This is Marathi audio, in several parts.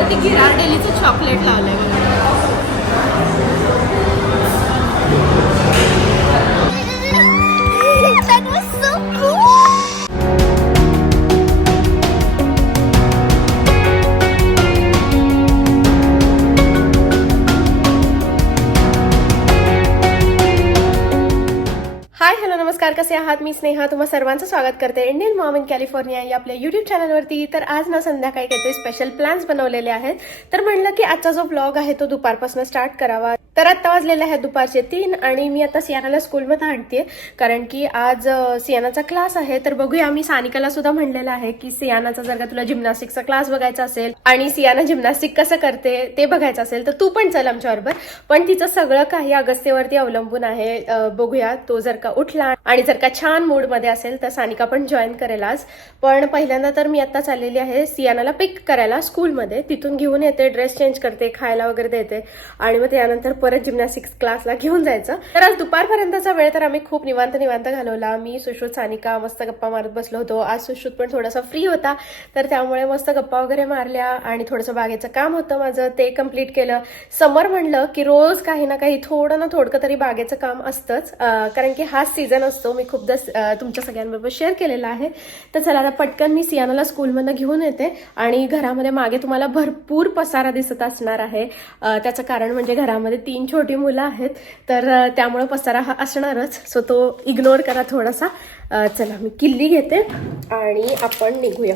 वरती गिरार डेलीचं चॉकलेट लावलंय मला कसे आहात मी स्नेहा. तुम्हा सर्वांचं स्वागत करते इंडियन मॉम इन कॅलिफोर्निया या आपल्या युट्यूब चॅनलवरती तर आज ना संध्याकाळी काहीतरी स्पेशल प्लॅन्स बनवलेले आहेत. तर म्हणलं की आजचा जो ब्लॉग आहे तो दुपारपासून स्टार्ट करावा. तर आत्ता वाजलेले आहे दुपारचे तीन आणि मी आता सियानाला स्कूलमध्ये आणते कारण की आज सियानाचा क्लास आहे. तर बघूया मी सानिकाला सुद्धा म्हणलेलं आहे की सियानाचा जर का तुला जिम्नॅस्टिकचा क्लास बघायचा असेल आणि सियाना जिम्नॅस्टिक कसं करते ते बघायचं असेल तर तू पण चल आमच्याबरोबर. पण तिचं सगळं काही अगस्त्यवरती अवलंबून आहे. बघूया तो जर का उठला आणि जर का छान मूडमध्ये असेल तर सानिका पण जॉईन करेल आज. पण पहिल्यांदा तर मी आत्ताच चाललेली आहे सियानाला पिक करायला स्कूलमध्ये. तिथून घेऊन येते ड्रेस चेंज करते खायला वगैरे देते. आणि मग त्यानंतर परत जिमनॅस्टिक्स क्लासला घेऊन जायचं. तर आज दुपारपर्यंतचा वेळ तर आम्ही खूप निवांत निवांत घालवला. मी सुश्रुत सानिका मस्त गप्पा मारत बसलो होतो. आज सुश्रुत पण थोडासा फ्री होता. तर त्यामुळे मस्त गप्पा वगैरे मारल्या आणि थोडंसं बागेचं काम होतं माझं. ते कंप्लीट केलं. समर म्हणलं की रोज काही ना काही थोडं ना थोडकं तरी बागेचं काम असतंच. कारण की हाच सीझन असतो. मी खूपदा तुमच्या सगळ्यांबरोबर शेअर केलेला आहे. तर चला आता पटकन मी सियानाला स्कूलमधनं घेऊन येते आणि घरामध्ये मागे तुम्हाला भरपूर पसारा दिसत असणार आहे. त्याचं कारण म्हणजे घरामध्ये तीन छोटी मुलं आहेत तर त्यामुळं पसारा हा असणारच. सो तो इग्नोर करा थोडासा. चला मी किल्ली घेते आणि आपण निघूया.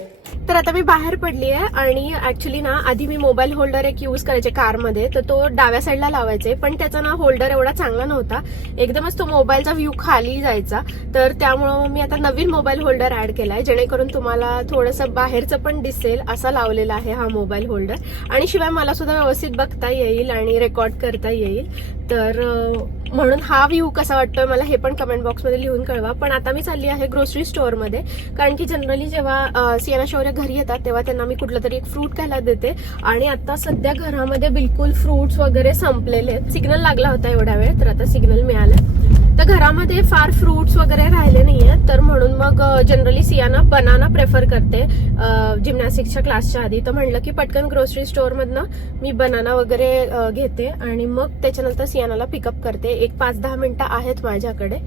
तर आता मी बाहेर पडली आहे आणि ऍक्च्युली ना आधी मी मोबाईल होल्डर एक यूज करायचे कारमध्ये तर तो डाव्या साईडला लावायचे पण त्याचा ना होल्डर एवढा चांगला नव्हता. एकदमच तो मोबाईलचा व्ह्यू खाली जायचा. तर त्यामुळं मी आता नवीन मोबाईल होल्डर ऍड केलाय जेणेकरून तुम्हाला थोडंसं बाहेरचं पण दिसेल असा लावलेला आहे हा मोबाईल होल्डर आणि शिवाय मला सुद्धा व्यवस्थित बघता येईल आणि रेकॉर्ड करता येईल. तर म्हणून हा व्ह्यू कसा वाटतोय मला हे पण कमेंट बॉक्समध्ये लिहून कळवा. पण आता मी चालली आहे ग्रोसरी स्टोअरमध्ये कारण की जनरली जेव्हा सियाना शौर्य घरी येतात तेव्हा त्यांना मी कुठलं तरी एक फ्रूट खायला देते. आणि आता सध्या घरामध्ये बिलकुल फ्रुट्स वगैरे संपलेले आहेत. सिग्नल लागला होता एवढा वेळ तर आता सिग्नल मिळालं तर घरामध्ये फार फ्रुट्स वगैरे राहिले नाहीये. तर म्हणून मग जनरली सियाना बनाना प्रेफर करते जिम्नॅस्टिक्सच्या क्लासच्या आधी. तर म्हणलं की पटकन ग्रोसरी स्टोअर मधनं मी बनाना वगैरे घेते. आणि मग त्याच्यानंतर सियानाला पिकअप करते. एक पाच दहा मिनिटं आहेत माझ्याकडे.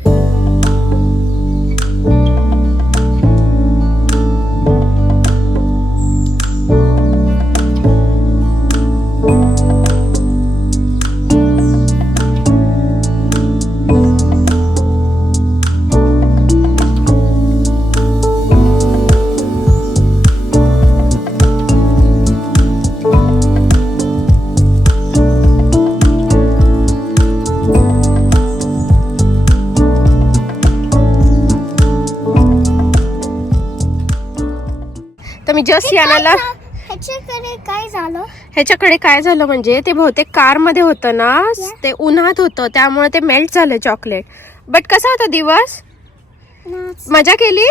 सियानाला ह्याच्याकडे काय झालं? ह्याच्याकडे काय झालं म्हणजे ते बहुतेक कारमध्ये होतं ना ते उन्हात होतं त्यामुळे ते मेल्ट झालं चॉकलेट बट कसा होता दिवस? मजा केली?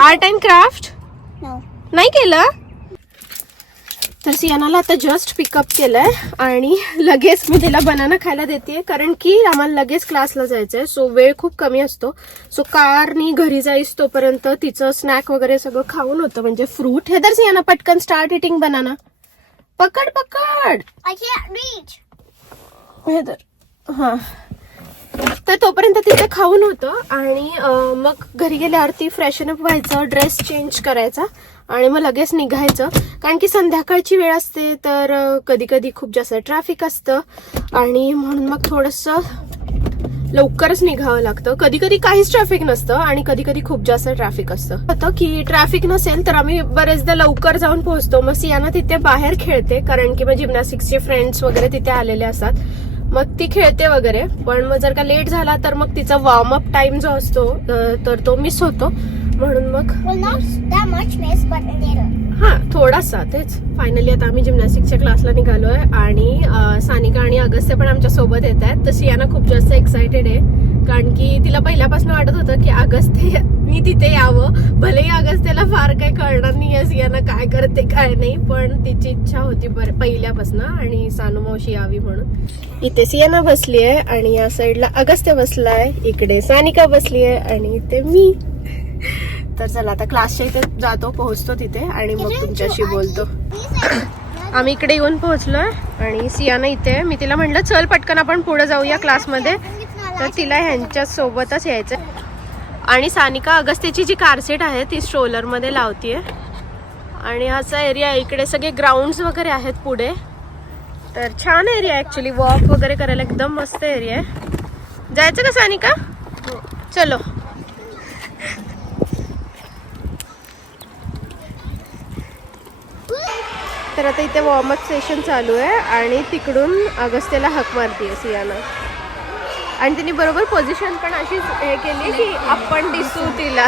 Art and craft. नाही केलं? तर सियानाला आता जस्ट पिकअप केलंय आणि लगेच मी तिला बनाना खायला देते कारण की आम्हाला लगेच क्लासला जायचंय सो वेळ खूप कमी असतो. सो कारनी घरी जाईस तोपर्यंत तिचं स्नॅक वगैरे सगळं खाऊन होतं म्हणजे फ्रूट हे तर सियाना पटकन स्टार्ट इटिंग बनाना पकड पकड. हे तर हा. तर तोपर्यंत तिथे खाऊन होतं. आणि मग घरी गेल्यावरती फ्रेशन अप व्हायचं ड्रेस चेंज करायचा आणि मग लगेच निघायचं. कारण की संध्याकाळची वेळ असते तर कधी कधी खूप जास्त ट्रॅफिक असतं. आणि म्हणून मग थोडंसं लवकरच निघावं लागतं. कधी कधी काहीच ट्रॅफिक नसतं आणि कधी कधी खूप जास्त ट्रॅफिक असतं. होतं की ट्रॅफिक नसेल तर आम्ही बरेचदा लवकर जाऊन पोहोचतो. मग सियाना तिथे बाहेर खेळते कारण की मग जिम्नॅस्टिक्सचे फ्रेंड्स वगैरे तिथे आलेले असतात. मग ती खेळते वगैरे. पण मग जर का लेट झाला तर मग तिचा वॉर्मअप टाइम जो असतो तर तो मिस होतो. म्हणून मग. हा थोडासा तेच. फायनली आता आम्ही जिम्नॅस्टिकच्या क्लासला निघालोय. आणि सानिका आणि अगस्त्य पण आमच्यासोबत येत आहेत तर सियाना खूप जास्त एक्साइटेड आहे. कारण की तिला पहिल्यापासून वाटत होतं की अगस्त्य मी तिथे यावं. भलेही अगस्त्याला फार काही कळणार नाही सियाना काय करते काय नाही पण तिची इच्छा होती बरं पहिल्यापासून आणि सानू मावशी यावी म्हणून. इथे सियाना बसली आहे आणि या साईडला अगस्त्य बसलाय इकडे सानिका बसली आहे आणि इथे मी. तर चला आता क्लासच्या इथे जातो पोहोचतो तिथे आणि मग तुमच्याशी बोलतो. आम्ही इकडे येऊन पोहोचलोय आणि सियाना इथे आहे. मी तिला म्हटलं चल पटकन आपण पुढे जाऊया क्लासमध्ये. तर तिला ह्यांच्या सोबतच यायचं आणि सानिका अगस्त्याची जी कारसेट आहे ती स्ट्रोलरमध्ये मध्ये लावतीये. आणि असा एरिया इकडे सगळे ग्राउंड्स वगैरे आहेत पुढे. तर छान एरिया ऍक्च्युली वॉक वगैरे करायला एकदम मस्त एरिया आहे. जायचं का सानिका? चलो. तर आता इथे वॉर्मअप सेशन चालू आहे आणि तिकडून अगस्त्याला हक मारतीये सियाना. आणि तिने बरोबर पोझिशन पण अशीच हे केली की आपण दिसू तिला.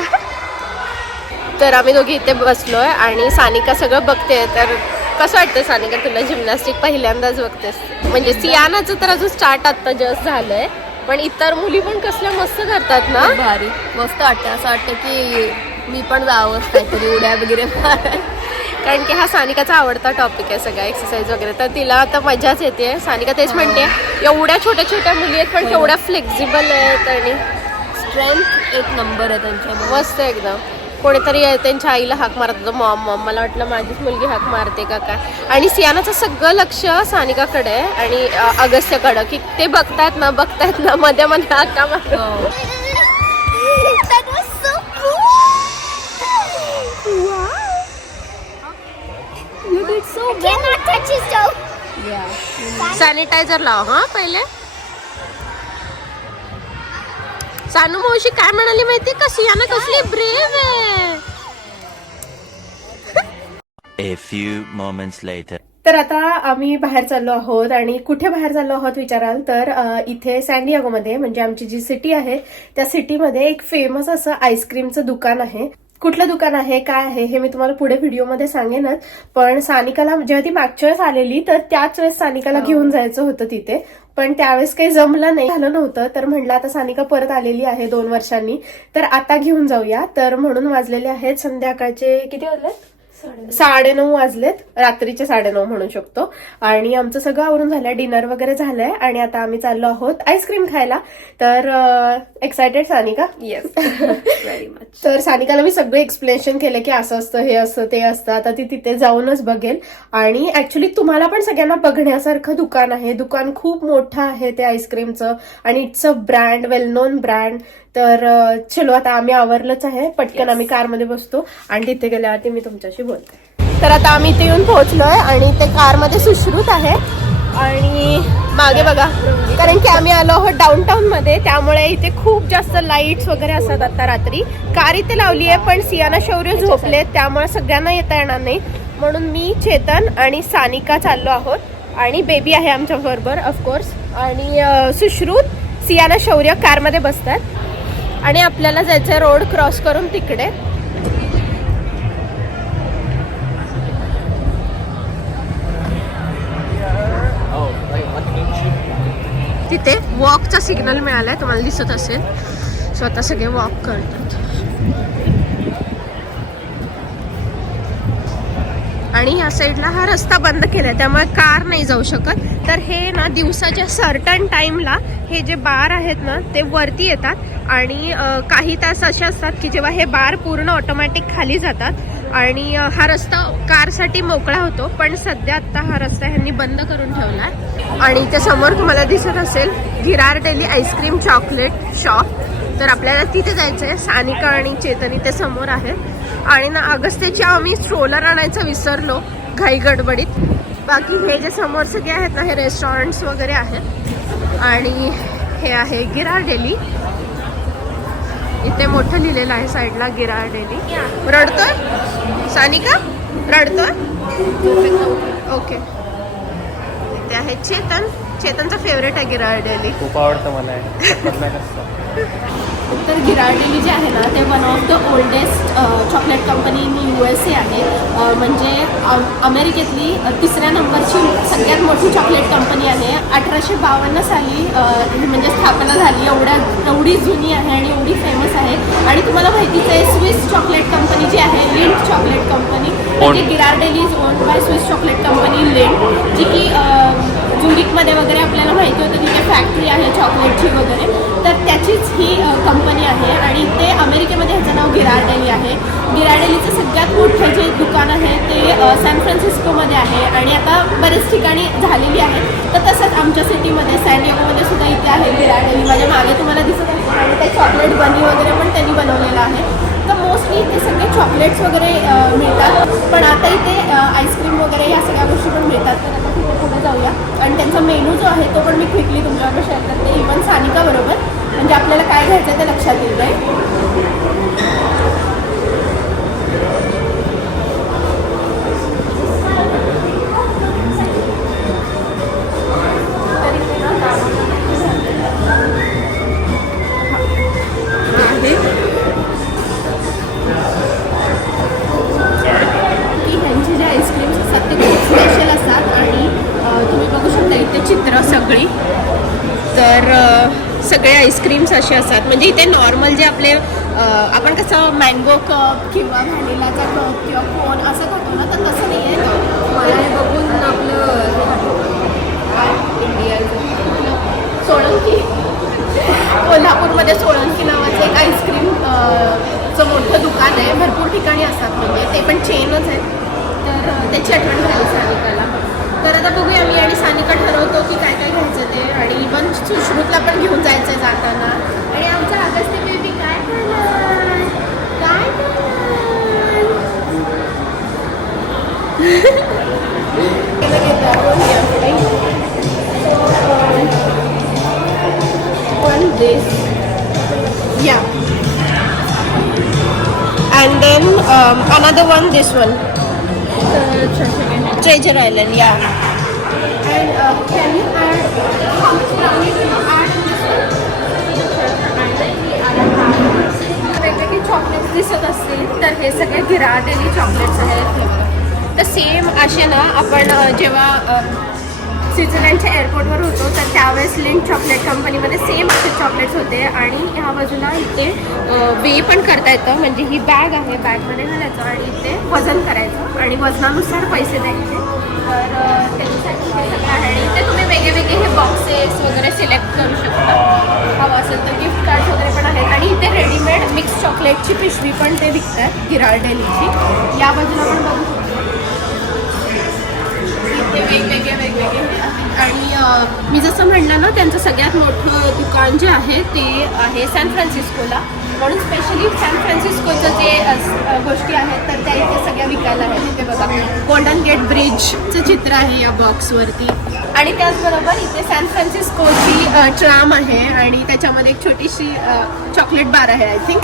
तर आम्ही दोघी इथे बसलोय आणि सानिका सगळं बघते. तर कसं वाटतं सानिका तुला जिम्नॅस्टिक पहिल्यांदाच बघतेस? म्हणजे सियानाचं तर अजून स्टार्ट आता जस्ट झालंय. पण इतर मुली पण कसल्या मस्त करतात ना? भारी. मस्त वाटतं असं वाटतं की मी पण जावं काहीतरी उड्या वगैरे. कारण की हा सानिकाचा आवडता टॉपिक आहे सगळा एक्सरसाइज वगैरे. तर तिला आता मजाच येते. सानिका तेच म्हणते एवढ्या छोट्या छोट्या मुली आहेत पण केवढ्या फ्लेक्झिबल आहेत आणि स्ट्रेंथ एक नंबर आहे त्यांच्यामध्ये. मस्त आहे एकदम. कोणीतरी त्यांच्या आईला हाक मारत होतं मॉम मॉम मला वाटलं माझीच मुलगी हाक मारते का काय? आणि सियानाचं सगळं लक्ष सानिकाकडे आहे. आणि अगस्त्याकडं की ते बघतायत ना बघतायत ना मध्ये मध्ये हाका मार so I cannot touch his toe. Yeah. Sanitiser लाव हा पहिले सानू मावशी काय म्हणाली माहिती का सियाना कसली ब्रेव आहे A few moments later. तर आता आम्ही बाहेर चाललो आहोत आणि कुठे बाहेर चाललो आहोत विचाराल तर अ, इथे सँडियागोमध्ये म्हणजे आमची जी सिटी आहे त्या सिटीमध्ये एक फेमस असं आईस्क्रीमचं दुकान आहे कुठलं दुकान आहे काय आहे हे मी तुम्हाला पुढे व्हिडिओमध्ये सांगेनच. पण सानिकाला जेव्हा ती मागच्या वेळेस आलेली तर त्याच वेळेस सानिकाला घेऊन जायचं होतं तिथे. पण त्यावेळेस काही जमलं नाही झालं नव्हतं. तर म्हणलं आता सानिका परत आलेली आहे दोन वर्षांनी. तर आता घेऊन जाऊया. तर म्हणून वाजलेले आहेत संध्याकाळचे किती वाजले? साडेनऊ. वाजलेत रात्रीचे साडेनऊ म्हणू शकतो. आणि आमचं सगळं आवरून झालंय डिनर वगैरे झालंय आणि आता आम्ही चाललो आहोत आईस्क्रीम खायला. तर excited Sanika? Yes very much तर सानिकाला मी सगळं एक्सप्लेनेशन केलं की असं असतं हे असतं ते असतं. आता ती तिथे जाऊनच बघेल. आणि ऍक्च्युली तुम्हाला पण सगळ्यांना बघण्यासारखं दुकान आहे. दुकान खूप मोठं आहे ते आईस्क्रीमचं. आणि it's a brand well known brand तर चलो आता आम्ही आवरलंच आहे. पटकन आम्ही कारमध्ये बसतो. आणि तिथे गेल्यावरती मी तुमच्याशी बोलते. तर आता आम्ही इथे येऊन पोहोचलोय आणि ते कारमध्ये सुश्रुत आहे. आणि मागे बघा. कारण की आम्ही आलो आहोत डाऊनटाऊन मध्ये त्यामुळे इथे खूप जास्त लाईट्स वगैरे असतात आता रात्री. कार इथे लावली आहे पण सियाना शौर्य झोपलेत. त्यामुळे सगळ्यांना येता येणार नाही. म्हणून मी चेतन आणि सानिका चाललो आहोत. आणि बेबी आहे आमच्या बरोबर ऑफकोर्स आणि सुश्रुत सियाना शौर्य कारमध्ये बसतात आणि आपल्याला जायचं रोड क्रॉस करून तिकडे. तिथे वॉकचा सिग्नल मिळालाय तुम्हाला दिसत असेल. सो आता सगळे वॉक करतात. आणि ह्या साईडला हा रस्ता बंद केलाय त्यामुळे कार नाही जाऊ शकत. तर हे ना दिवसाच्या सर्टन टाइमला हे जे बार आहेत ना ते वरती येतात आणि काही तास असे असतात की जेव्हा हे बार पूर्ण ऑटोमॅटिक खाली जातात आणि हा रस्ता कारसाठी मोकळा होतो पण सध्या आता हा रस्ता ह्यांनी बंद करून ठेवलाय. आणि त्या समोर तुम्हाला दिसत असेल Ghirardelli ice cream chocolate shop. तर आपल्याला तिथे जायचं आहे सानिका आणि चेतन ते समोर आहेत. आणि ना अगस्त्याची आम्ही स्ट्रोलर आणायचं विसरलो घाई गडबडीत. बाकी हे जे समोर सगळे आहेत ना हे रेस्टॉरंट्स वगैरे आहेत. आणि हे आहे गिरार डेली. इथे मोठं लिहिलेलं आहे साईडला गिरार डेली. रडतोय? सानिका? रडतोय? ओके. इथे आहे चेतन. चेतनचा फेवरेट आहे गिरार डेली. खूप आवडतं मला हे. तर गिरार्डेली जे आहे ना ते one of the oldest chocolate company in U S A आहे. म्हणजे अम- अमेरिकेतली तिसऱ्या नंबरची सगळ्यात मोठी चॉकलेट कंपनी आहे. अठराशे बावन्न साली म्हणजे स्थापना झाली. एवढ्या एवढी जुनी आहे आणि एवढी फेमस आहे. आणि तुम्हाला माहितीच आहे स्विस चॉकलेट कंपनी जी आहे लिंट चॉकलेट कंपनी म्हणजे Ghirardelli is owned by Swiss chocolate company Lindt जी की ज्युरिकमध्ये वगैरे आपल्याला माहिती होतं तिथे फॅक्टरी आहे चॉकलेटची वगैरे. तर त्याचीच ही कंपनी आहे आणि ते अमेरिकेमध्ये ह्याचं नाव गिराडेली आहे. गिराडेलीचं सगळ्यात मोठं जे दुकान आहे ते सॅन फ्रान्सिस्कोमध्ये आहे आणि आता बरेच ठिकाणी झालेली आहे. तर तसंच आमच्या सिटीमध्ये सॅनियोमध्ये सुद्धा इथे आहे गिराडेली माझ्या मागे तुम्हाला दिसत असेल आणि ते चॉकलेट बनी वगैरे पण त्यांनी बनवलेलं आहे. तर मोस्टली इथे सगळे चॉकलेट्स वगैरे मिळतात. पण आता इथे आईस्क्रीम वगैरे ह्या सगळ्या गोष्टी पण मिळतात. तर आता जाऊया. आणि त्यांचा मेनू जो आहे तो पण मी क्विकली तुमच्याबरोबर शेअर करते. इव्हन सानिका बरोबर. म्हणजे आपल्याला काय घ्यायचं ते लक्षात येईल आहे असे असतात. म्हणजे इथे नॉर्मल जे आपले आपण कसं मँगो कप किंवा व्हॅनिलाचा कप किंवा कोन असं खातो ना तर तसं नाही आहे. मला हे बघून आपलं इंडियाचं सोळंकी. कोल्हापूरमध्ये सोळंकी नावाचं एक आईस्क्रीम चं मोठं दुकान आहे. भरपूर ठिकाणी असतात. म्हणजे ते पण चेनच आहे तर त्याची आठवण झाली सांगितलं तर आता बघूया मी आणि सानिका ठरवतो की काय काय घ्यायचं ते. आणि इवन सुश्रुतला पण घेऊन जायचं आहे जाताना. आणि आमच्या अगस्त्य बेबी काय करणार? काय one this. Yeah. And then um, another one this one. Treasure island yeah and uh, can you add how much brownie can you add in this one वेगवेगळे चॉकलेट्स दिसत असतील तर हे सगळे गिराडेली चॉकलेट्स आहेत. तर सेम असे ना आपण जेव्हा स्वित्झर्लंडच्या एअरपोर्टवर होतो तर त्यावेळेस लिंक चॉकलेट वे पण करता येतं. म्हणजे ही बॅग आहे बॅगमध्ये घालायचं आणि ते वजन करायचं आणि वजनानुसार पैसे द्यायचे. तर त्याच्यासाठी हे सगळं आहे. आणि इथे तुम्ही वेगळे वेगळे हे बॉक्सेस वगैरे सिलेक्ट करू शकता. हवं असेल तर गिफ्ट कार्ड वगैरे पण आहेत. आणि इथे रेडीमेड मिक्स चॉकलेटची पिशवी पण ते विकतात गिरार्डेलीची या बाजूला पण बघू शकतो. वेगवेगळे वेगवेगळे आणि मी जसं म्हणलं ना त्यांचं सगळ्यात मोठं दुकान जे आहे ते आहे सॅन फ्रान्सिस्कोला म्हणून स्पेशली सॅन फ्रान्सिस्कोचं जे गोष्टी आहेत तर त्या इथे सगळ्या विकायला आहेत. इथे बघा गोल्डन गेट ब्रिजचं चित्र आहे या बॉक्सवरती आणि त्याचबरोबर इथे सॅन फ्रान्सिस्कोची ट्राम आहे आणि त्याच्यामध्ये एक छोटीशी चॉकलेट बार आहे आय थिंक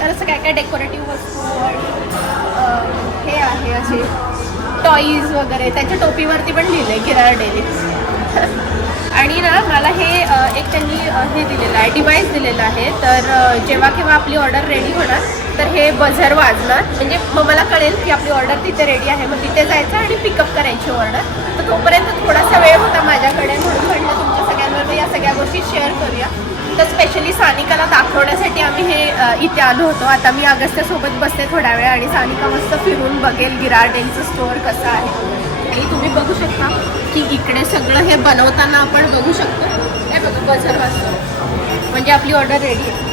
तर असं काय काय डेकोरेटिव्ह वस्तू आणि हे आहे असे टॉईज वगैरे. त्याच्या टोपीवरती पण लिहिलं आहे किराणा डेली आणि ना मला हे एक त्यांनी हे दिलेलं आहे डिवाईस दिलेलं आहे. तर जेव्हा केव्हा आपली ऑर्डर रेडी होणार तर हे बझर वाजणार. म्हणजे मग मला कळेल की आपली ऑर्डर तिथे रेडी आहे. मग तिथे जायचं आणि पिकअप करायची ऑर्डर तर तोपर्यंत थोडासा वेळ होता माझ्याकडे. म्हणून म्हटलं तुमच्या सगळ्यांवर या सगळ्या गोष्टी शेअर करूया. तर स्पेशली सानिकाला दाखवण्यासाठी आम्ही हे इथे आलो होतो. आता मी अगस्त्यासोबत बसते थोड्या वेळ आणि सानिका मस्त फिरून बघेल गिरार्डेनचं स्टोअर कसं आहे. आणि तुम्ही की इकडे सगळं हे बनवताना आपण बघू शकतो. हे बघा बझर वाजतो. म्हणजे आपली ऑर्डर रेडी आहे.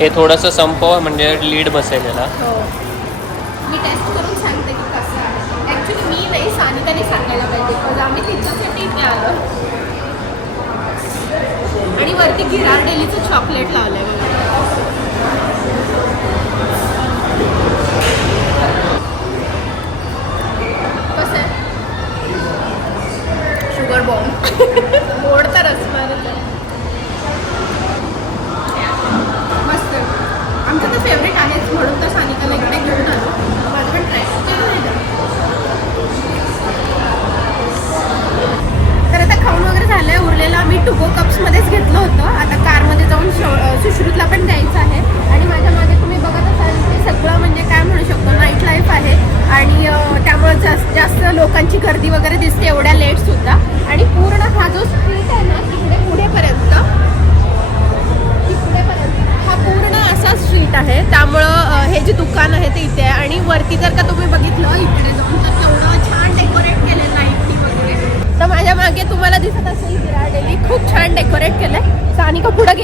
हे थोडंसं संपव म्हणजे लीड बसेल याला. हो. मी टेस्ट करून सांगते की कसं आहे. ॲक्च्युली मी नाही सानिकाने सांगायला पाहिजे. बिकॉज आम्ही तिच्यासाठी इथे आलो. आणि वरती गिरार डेलीचं चॉकलेट लावलंय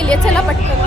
केली चला पटकन.